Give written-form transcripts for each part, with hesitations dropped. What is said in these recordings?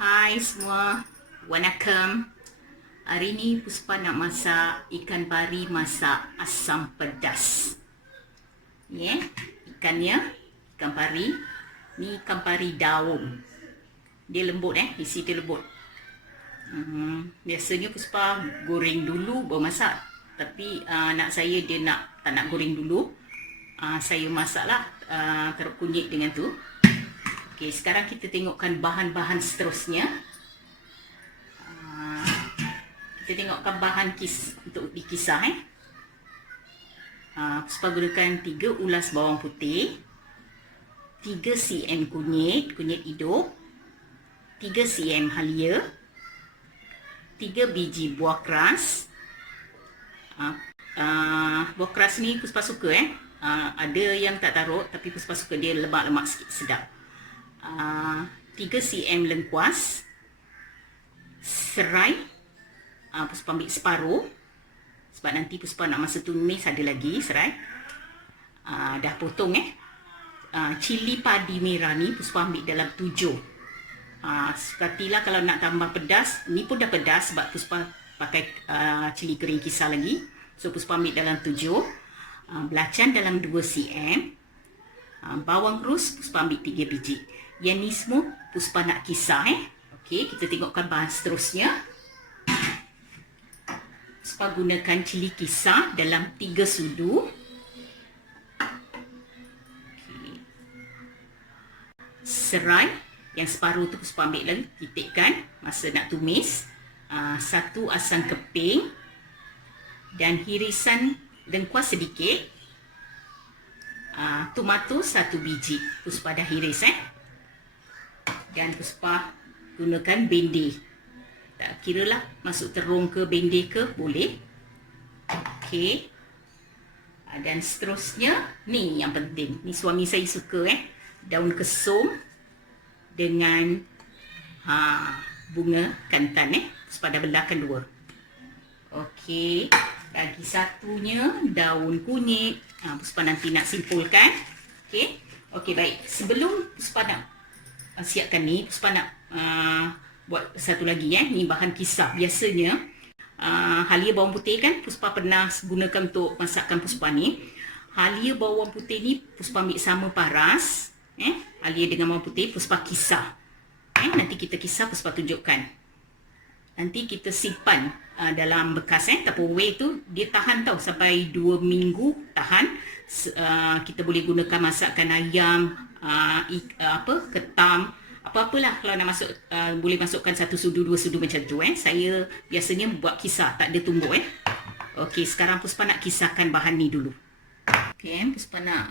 Hai semua, Wanakkam. Hari ni Puspa nak masak ikan pari masak asam pedas. Ni ikannya, ikan pari. Ni ikan pari daun. Dia lembut isi dia lembut. Biasanya Puspa goreng dulu baru masak. Tapi anak saya dia tak nak goreng dulu. Saya masaklah taruh kunyit dengan tu. Okey, sekarang kita tengokkan bahan-bahan seterusnya. Kita tengokkan bahan untuk dikisar. Puspa gunakan 3 ulas bawang putih, 3 cm kunyit hidup, 3 cm halia, 3 biji buah keras. Buah keras ni Puspa suka ada yang tak taruh, tapi Puspa suka dia lemak-lemak sikit, sedap. 3 cm lengkuas, serai. Puspa ambil separuh sebab nanti Puspa nak masa tumis ada lagi serai. Dah potong cili padi merah ni Puspa ambil dalam 7. Sukatilah kalau nak tambah pedas. Ni pun dah pedas sebab Puspa pakai cili kering kisar lagi. So Puspa ambil dalam 7. Belacan dalam 2 cm. Bawang rus Puspa ambil 3 biji. Yang ni semua Puspa nak kisar. Okey, kita tengokkan bahan seterusnya. Puspa gunakan cili kisar dalam 3 sudu. Okay. Serai yang separuh tu Puspa ambil lagi, titikkan masa nak tumis. 1 asam keping dan hirisan lengkuas sedikit. Tomato 1 biji Puspa dah hiris dan Puspa gunakan bende. Tak kira lah masuk terung ke bende ke boleh. Okey. Dan seterusnya ni yang penting. Ni suami saya suka daun kesum dengan bunga kantan Puspa dah belahkan 2. Okey. Lagi satunya daun kunyit. Puspa nanti nak simpulkan. Okey. Okey, baik. Sebelum Puspa nak siapkan ni, Puspa nak buat satu lagi ni bahan kisar. Biasanya halia bawang putih kan Puspa pernah gunakan untuk masakan Puspa ni. Halia bawang putih ni Puspa ambil sama paras, halia dengan bawang putih Puspa kisar. Nanti kita kisar Puspa tunjukkan. Nanti kita simpan dalam bekas Tupperware tu, dia tahan tau sampai 2 minggu tahan. Kita boleh gunakan masakan ayam, ketam, apa-apalah. Kalau nak masuk boleh masukkan 1 sudu 2 sudu macam tu. Saya biasanya buat kisar, tak ada tumbuk. Okey, sekarang Puspa nak kisarkan bahan ni dulu. Okey, Puspa nak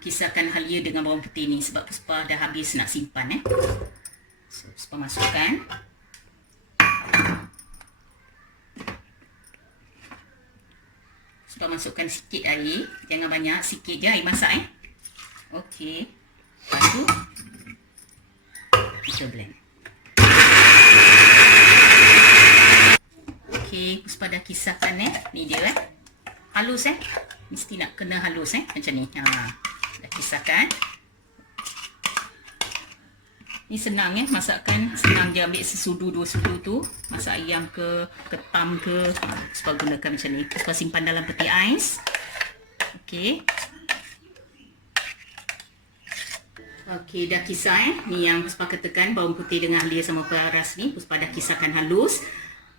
kisarkan halia dengan bawang putih ni sebab Puspa dah habis nak simpan. So Puspa masukkan. Puspa masukkan sikit air, jangan banyak, sikit je air masak. Okey, lepas tu kita blend. Okey, Puspa dah kisarkan ni dia halus mesti nak kena halus macam ni. Dah kisarkan. Ni senang masakan, senang je. Ambil sesudu 2 sudu tu, masak ayam ke ketam ke, Puspa gunakan macam ni. Puspa simpan dalam peti ais. Okey. Okey, dah kisar ni yang Puspa katakan bawang putih dengan halia sama paras ni Puspa dah kisarkan halus.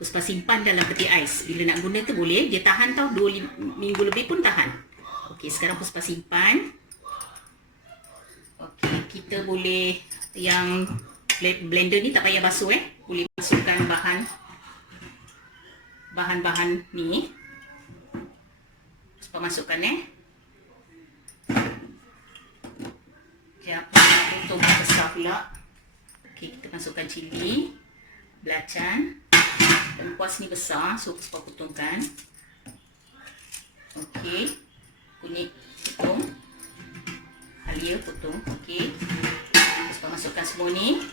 Puspa simpan dalam peti ais. Bila nak guna tu boleh, dia tahan tau 2 minggu lebih pun tahan. Okey, sekarang Puspa simpan. Okey, kita boleh yang blender ni tak payah basuh boleh masukkan bahan-bahan ni. Puspa masukkan potong besar pula. Okey, kita masukkan cili, belacan, lengkuas ni besar, so Puspa potongkan. Okey, kunyit potong, halia potong. Okey, Puspa masukkan semua ni,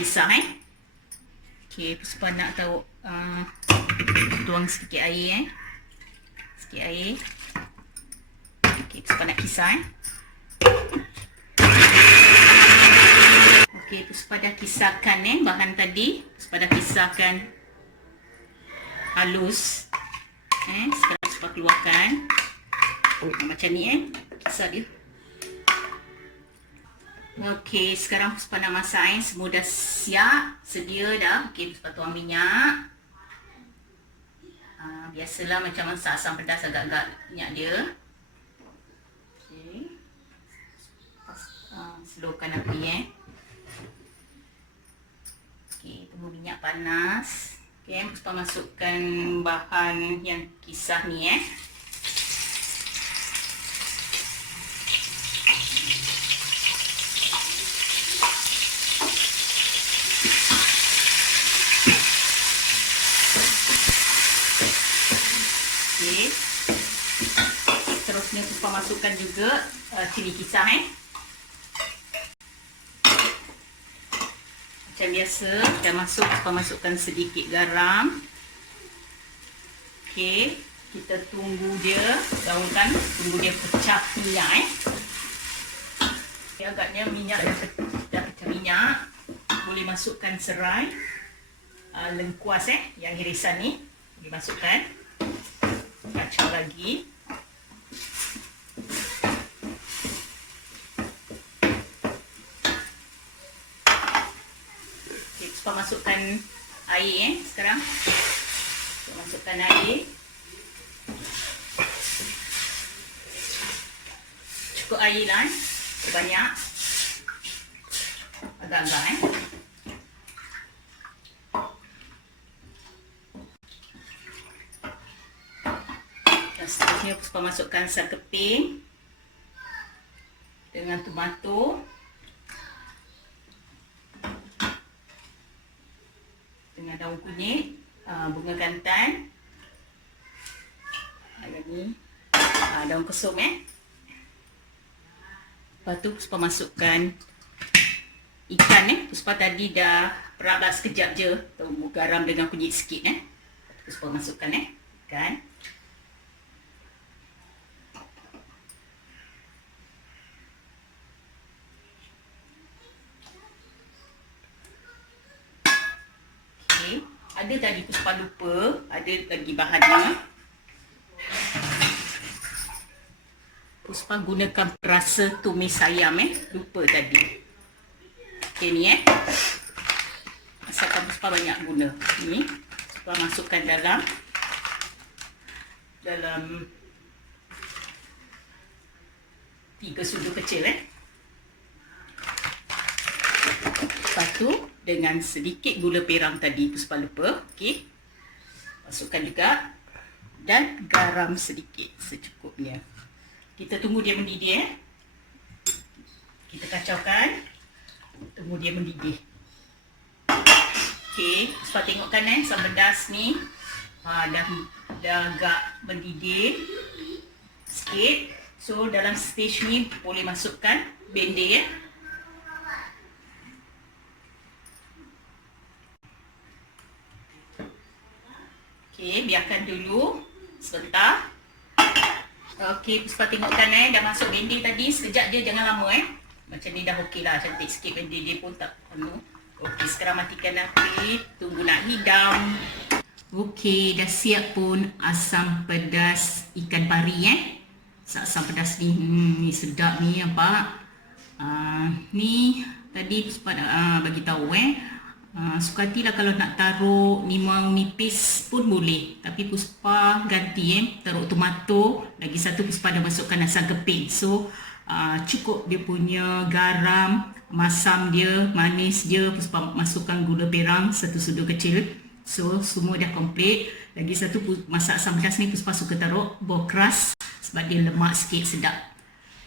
kisar Okey, Puspa nak tahu tuang sedikit air sikit air. Okey, Puspa nak kisar Okey, Puspa dah kisarkan bahan tadi. Puspa dah kisarkan halus. Sekarang Puspa keluarkan. Macam ni kisar dia. Okey, sekarang Puspa nak masak semua dah siap, sedia dah. Okey, Puspa tuang minyak. Biasalah macam masak asam pedas, agak-agak minyak dia. Okey. Slowkan api Okey, tunggu minyak panas. Okey, Puspa masukkan bahan yang kisar ni Okey. Seterusnya Puspa masukkan juga cili kisar Macam biasa, dah Puspa masukkan sedikit garam. Okey, kita tunggu dia, gaulkan, tunggu dia pecah minyak Agaknya minyak dah pecah minyak. Boleh masukkan serai, lengkuas yang irisan ni. Boleh masukkan. Kacau lagi. Puspa masukkan air sekarang. Puspa masukkan air. Cukup air lah banyak. Agak-agak Dan seterusnya Puspa masukkan sal keping dengan tomato. Dengan daun kunyit, bunga gantan, ada ni, daun kesum Lepas tu Puspa masukkan ikan Puspa tadi dah perap sekejap je, tunggu garam dengan kunyit sikit Puspa masukkan ikan. Ada tadi Puspa lupa, ada lagi bahannya. Puspa gunakan perasa tumis ayam lupa tadi. Okey ni asalkan Puspa banyak guna. Ni Puspa masukkan dalam 3 sudu kecil Lepas tu dengan sedikit gula perang tadi Puspa lupa. Okey. Masukkan juga dan garam sedikit secukupnya. Kita tunggu dia mendidih Kita kacaukan. Tunggu dia mendidih. Okey, Puspa tengokkan asam pedas ni dah agak mendidih sikit. So dalam stage ni boleh masukkan bendir Okey, biarkan dulu sebentar. Okey, Puspa tengokkan dah masuk bendir tadi. Sekejap je, jangan lama Macam ni dah okey lah, cantik sikit bendir dia pun tak penuh. Okey, sekarang matikan api, tunggu nak hidang. Okey, dah siap pun asam pedas ikan pari Asam pedas ni, ni sedap ni nampak. Ni tadi Puspa bagi tahu sukatilah kalau nak taruh limau nipis pun boleh, tapi Puspa ganti taruh tomato. Lagi satu Puspa dah masukkan asam keping. So cukup dia punya garam, masam dia, manis dia. Puspa masukkan gula perang 1 sudu kecil. So semua dah komplit. Lagi satu masak asam pedas ni Puspa suka taruh buah keras sebab dia lemak sikit, sedap.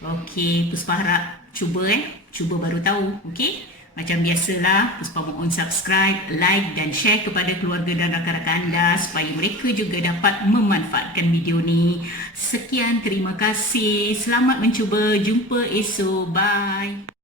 Okey, Puspa harap cuba cuba baru tahu. Okey, macam biasalah, Puspa mohon subscribe, like dan share kepada keluarga dan rakan-rakan anda supaya mereka juga dapat memanfaatkan video ni. Sekian, terima kasih. Selamat mencuba. Jumpa esok. Bye.